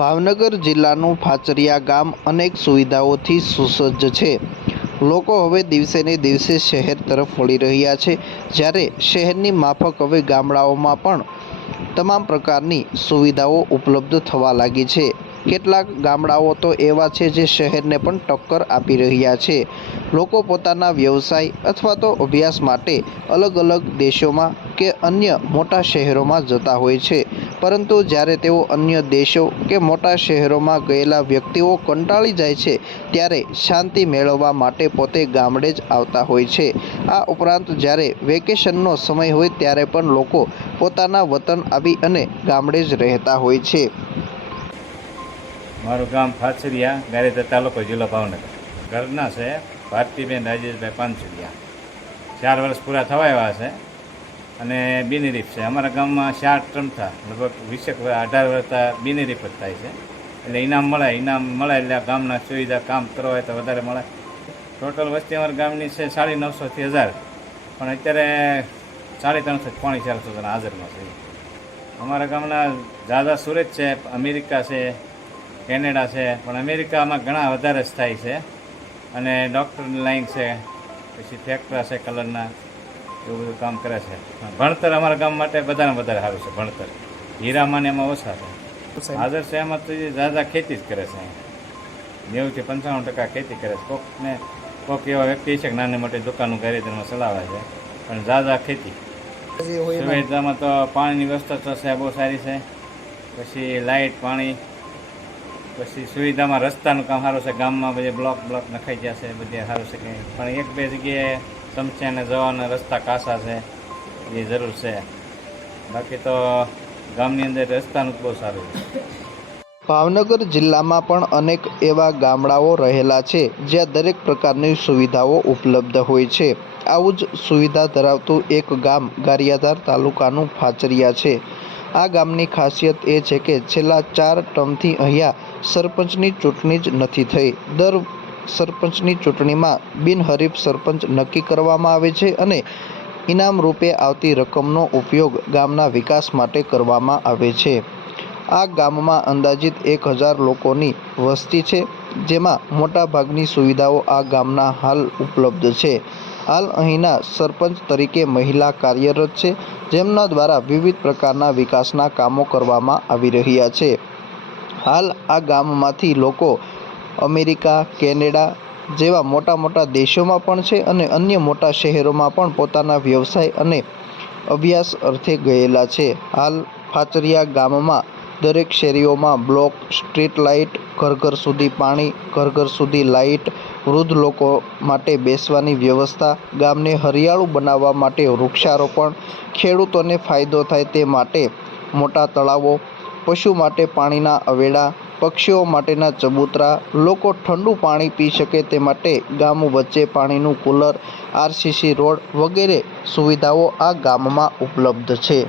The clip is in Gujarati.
ભાવનગર જિલ્લાનું ફાચરિયા ગામ અનેક સુવિધાઓથી સુસજ્જ છે. લોકો હવે દિવસેને દિવસે શહેર તરફ વળી રહ્યા છે, જ્યારે શહેરની માફક હવે ગામડાઓમાં પણ તમામ પ્રકારની સુવિધાઓ ઉપલબ્ધ થવા લાગી છે. કેટલાક ગામડાઓ તો એવા છે જે શહેરને પણ ટક્કર આપી રહ્યા છે. લોકો પોતાના વ્યવસાય અથવા તો અભ્યાસ માટે અલગ અલગ દેશોમાં કે અન્ય મોટા શહેરોમાં જતા હોય છે, પરંતુ જ્યારે તેઓ અન્ય દેશો કે મોટા શહેરોમાં ગયેલા વ્યક્તિઓ કંટાળી જાય છે, ત્યારે શાંતિ મેળવવા માટે પોતે ગામડે જ આવતા હોય છે. આ ઉપરાંત જ્યારે વેકેશનનો સમય હોય ત્યારે પણ લોકો પોતાના વતન આવી અને ગામડે જ રહેતા હોય છે. મારું ગામ ફાચરિયા, ગારિયાધાર તાલુકો, જિલ્લો ભાવનગર. ઘરના છે ભારતીબેન રાજેશભાઈ પાનસુરિયા. 4 વર્ષ પૂરા થવા આવ્યા છે અને બિનહરીફ છે. અમારા ગામમાં 4 ટર્મથા લગભગ 18 વર્ષ બિનહરીફ જ થાય છે. એટલે ઇનામ મળે એટલે ગામના સુવિધા કામ કરવા હોય તો વધારે મળે. ટોટલ વસ્તી અમારા ગામની છે 950 થી 1000, પણ અત્યારે 350 પોણી 400 જણા હાજરમાં છે. અમારા ગામના દાદા સુરત છે, અમેરિકા છે, કેનેડા છે, પણ અમેરિકામાં ઘણા વધારે જ થાય છે. અને ડૉક્ટરની લાઈન છે, પછી ફેક્ટરા છે કલરના, એવું બધું કામ કરે છે. ભણતર અમારા ગામ માટે બધાને વધારે સારું છે. ભણતર હીરામાં ને એમાં ઓછા છે. હાજર છે એમાં તો દાદા ખેતી જ કરે છે. 90 થી 95% ખેતી કરે છે. કોક એવા વ્યક્તિ છે કે નાની મોટી દુકાનો ગારિયાધારમાં ચલાવે છે, પણ દાદા ખેતી. સુવિધામાં તો પાણીની વ્યવસ્થા તો છે બહુ સારી છે. પછી લાઇટ, પાણી, પછી સુવિધામાં રસ્તાનું કામ સારું છે. ગામમાં બધે બ્લોક નખાઈ ગયા છે, બધે સારું છે. કે પણ 1-2 જગ્યાએ ચમચાને જવાના રસ્તા કાસા છે, એ જરૂર છે. બાકી તો ગામની અંદર રસ્તાનું બહુ સારું છે. ભાવનગર જિલ્લામાં પણ અનેક એવા ગામડાઓ રહેલા છે જ્યાં દરેક પ્રકારની સુવિધાઓ ઉપલબ્ધ હોય છે. આવું જ સુવિધા ધરાવતું એક ગામ ગારિયાધાર તાલુકાનું ફાચરિયા છે. આ ગામની ખાસિયત એ છે કે છેલ્લા 4 ટર્મથી અહીંયા સરપંચની ચૂંટણી જ નથી થઈ. દર સરપંચની ચૂંટણીમાં બિનહરીફ સરપંચ નક્કી કરવામાં આવે છે અને ઇનામ રૂપે આવતી રકમનો ઉપયોગ ગામના વિકાસ માટે કરવામાં આવે છે. આ ગામમાં અંદાજિત 1000 લોકોની વસ્તી છે, જેમાં મોટાભાગની સુવિધાઓ આ ગામના હાલ ઉપલબ્ધ છે. હાલ અહીંના સરપંચ તરીકે મહિલા કાર્યરત છે, જેમના દ્વારા વિવિધ પ્રકારના વિકાસના કામો કરવામાં આવી રહ્યા છે. હાલ આ ગામમાંથી લોકો અમેરિકા, કેનેડા જેવા મોટા દેશોમાં પણ છે અને અન્ય મોટા શહેરોમાં પણ પોતાના વ્યવસાય અને અભ્યાસ અર્થે ગયેલા છે. હાલ ફાચરિયા ગામમાં દરેક શેરીઓમાં બ્લોક, સ્ટ્રીટ લાઇટ, ઘર સુધી પાણી, ઘર સુધી લાઇટ, વૃદ્ધ લોકો માટે બેસવાની વ્યવસ્થા, ગામને હરિયાળું બનાવવા માટે વૃક્ષારોપણ, ખેડૂતોને ફાયદો થાય તે માટે મોટા તળાવો, પશુ માટે પાણીના અવેડા, પક્ષીઓ માટેના ચબૂતરા, લોકો ઠંડુ પાણી પી શકે તે માટે ગામ વચ્ચે પાણીનું કુલર, RCC રોડ વગેરે સુવિધાઓ આ ગામમાં ઉપલબ્ધ છે.